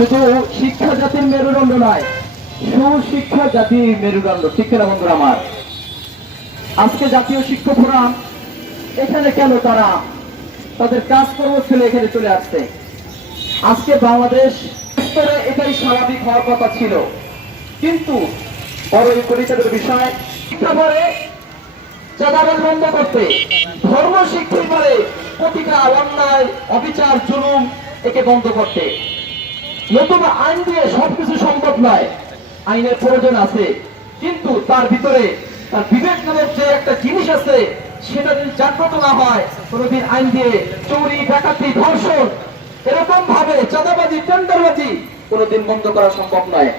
শুধু শিক্ষা জাতির মেরুদণ্ড নয়, সুশিক্ষা জাতির মেরুদণ্ড। ঠিক না বন্ধুরা আমার? আজকে জাতীয় শিক্ষক ফোরাম এখানে কেন তারা তাদের কাজকর্ম ছেলে এখানে চলে আসছে? আজকে বাংলাদেশ স্তরে এটাই স্বাভাবিক হওয়ার কথা ছিল, কিন্তু বড় পরিচয়ের বিষয় শিক্ষা পরে চাঁদাবাজ বন্ধ করতে, ধর্ম শিক্ষা পরে প্রতিটা অন্যায় অবিচার জুলুম একে বন্ধ করতে। নতুন আইন দিয়ে সবকিছু সম্ভব নয়, আইনের প্রয়োজন আছে, কিন্তু তার ভিতরে তার বিবেক নামক যে একটা জিনিস আছে সেটা যদি জাগ্রত না হয়, কোনোদিন আইন দিয়ে চুরি ডাকাতি ধর্ষণ এরকম ভাবে চাঁদাবাজি টেন্ডারবাজি কোনোদিন বন্ধ করা সম্ভব নয়।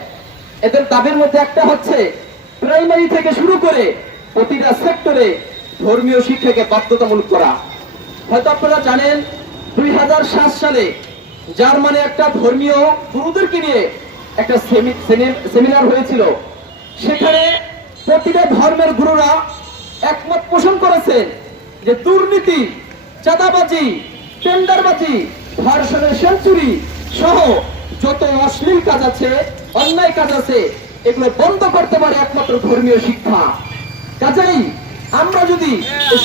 এদের দাবির মধ্যে একটা হচ্ছে প্রাইমারি থেকে শুরু করে প্রতিটা সেক্টরে ধর্মীয় শিক্ষাকে বাধ্যতামূলক করা। হয়তো আপনারা জানেন 2007 সালে জার্মানি একটা ধর্মীয় গুরুদেরকে নিয়ে একটা সেমিনার হয়েছিল। সেখানে প্রতিটা ধর্মের গুরুরা একমত পোষণ করেছেন যে দুর্নীতি, চাঁদাবাজি, টেন্ডারবাজি, ধর্ষণের সেঞ্চুরি সহ যত অশ্লীল কাজ আছে, অন্যায় কাজ আছে, এগুলো বন্ধ করতে পারে একমাত্র ধর্মীয় শিক্ষা। কাজেই আমরা যদি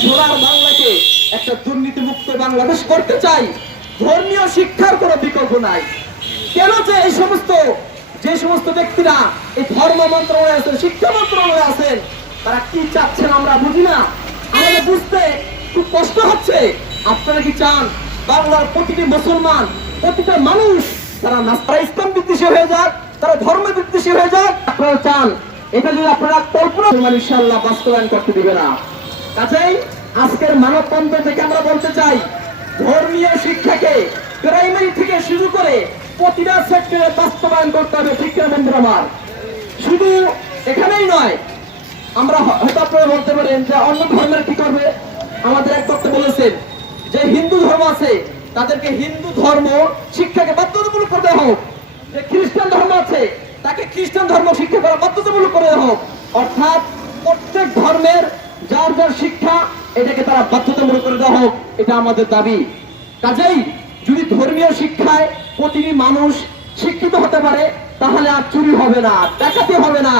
সোনার বাংলাকে একটা দুর্নীতি মুক্ত বাংলাদেশ করতে চাই, ধর্মীয় শিক্ষার কোনো বিকল্প নাই। কেন যে এই যে সমস্ত ব্যক্তিরা এই ধর্ম মন্ত্রণালয়ে আছেন, শিক্ষা মন্ত্রণালয়ে আছেন, তারা কি চাচ্ছেন আমরা বুঝি না। আমাদের বুঝতে খুব কষ্ট হচ্ছে। আপনারা কি চান বাংলার প্রতিটি মুসলমান, প্রতিটা মানুষ তারা ইসলাম বিদ্বেষী হয়ে যাক, তারা ধর্ম বিদ্বেষী হয়ে যাক? আপনারা চান এটা যদি আপনারা কল্পনা ইনশাআল্লাহ বাস্তবায়ন করতে দিবে না। কাজেই আজকের মানববন্ধন থেকে আমরা বলতে চাই, ধর্মীয় শিক্ষাকে প্রাইমারি থেকে শুরু করে প্রতিটা সেক্টরে বাস্তবায়ন করতে হবে। ঠিক না বন্ধুরা আমার? শুধু এখানেই নয়, আমরা হয়তো আপনারা বলতে পারেন যে অন্য ধর্মের কি করবে। আমাদের এক বক্তা বলেছেন যে হিন্দু ধর্ম আছে তাদেরকে হিন্দু ধর্ম শিক্ষাকে বাধ্যতামূলক করতে হোক, যে খ্রিস্টান ধর্ম আছে তাকে খ্রিস্টান ধর্ম শিক্ষা করা বাধ্যতামূলক করে হোক। অর্থাৎ প্রত্যেক ধর্মের যার যার শিক্ষা এটাকে তারা বাধ্যতামূলক করে দেওয়া হোক, এটা আমাদের দাবি। কাজেই যদি ধর্মীয় শিক্ষায় প্রতিটি মানুষ শিক্ষিত হতে পারে, তাহলে আর চুরি হবে না, ডাকাতি হবে না,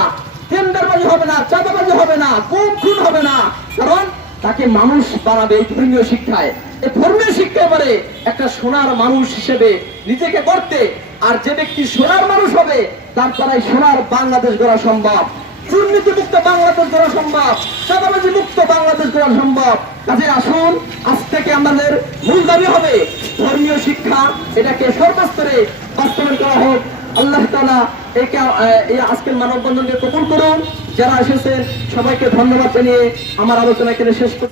টেন্ডারবাজি হবে না, চাঁদাবাজি হবে না, গুম খুন হবে না। কারণ তাকে মানুষ বানাবে এই ধর্মীয় শিক্ষায়। এই ধর্মীয় শিক্ষায় পারে একটা সোনার মানুষ হিসেবে নিজেকে করতে। আর যে ব্যক্তি সোনার মানুষ হবে তার দ্বারাই সোনার বাংলাদেশ গড়া সম্ভব, দুর্নীতি মুক্ত বাংলাদেশ গড়া সম্ভব, চাঁদাবাজি মুক্ত বাংলাদেশ গড়া সম্ভব। কাজে আসুন, আজ থেকে আমাদের মূল দাবি হবে ধর্মীয় শিক্ষা, এটাকে সর্বস্তরে বাস্তবায়ন করা হোক। আল্লাহ তাআলা এই আজকের মানববন্ধনকে কবুল করুন। যারা এসেছেন সবাইকে ধন্যবাদ জানিয়ে আমার আলোচনা এখানে শেষ করছি।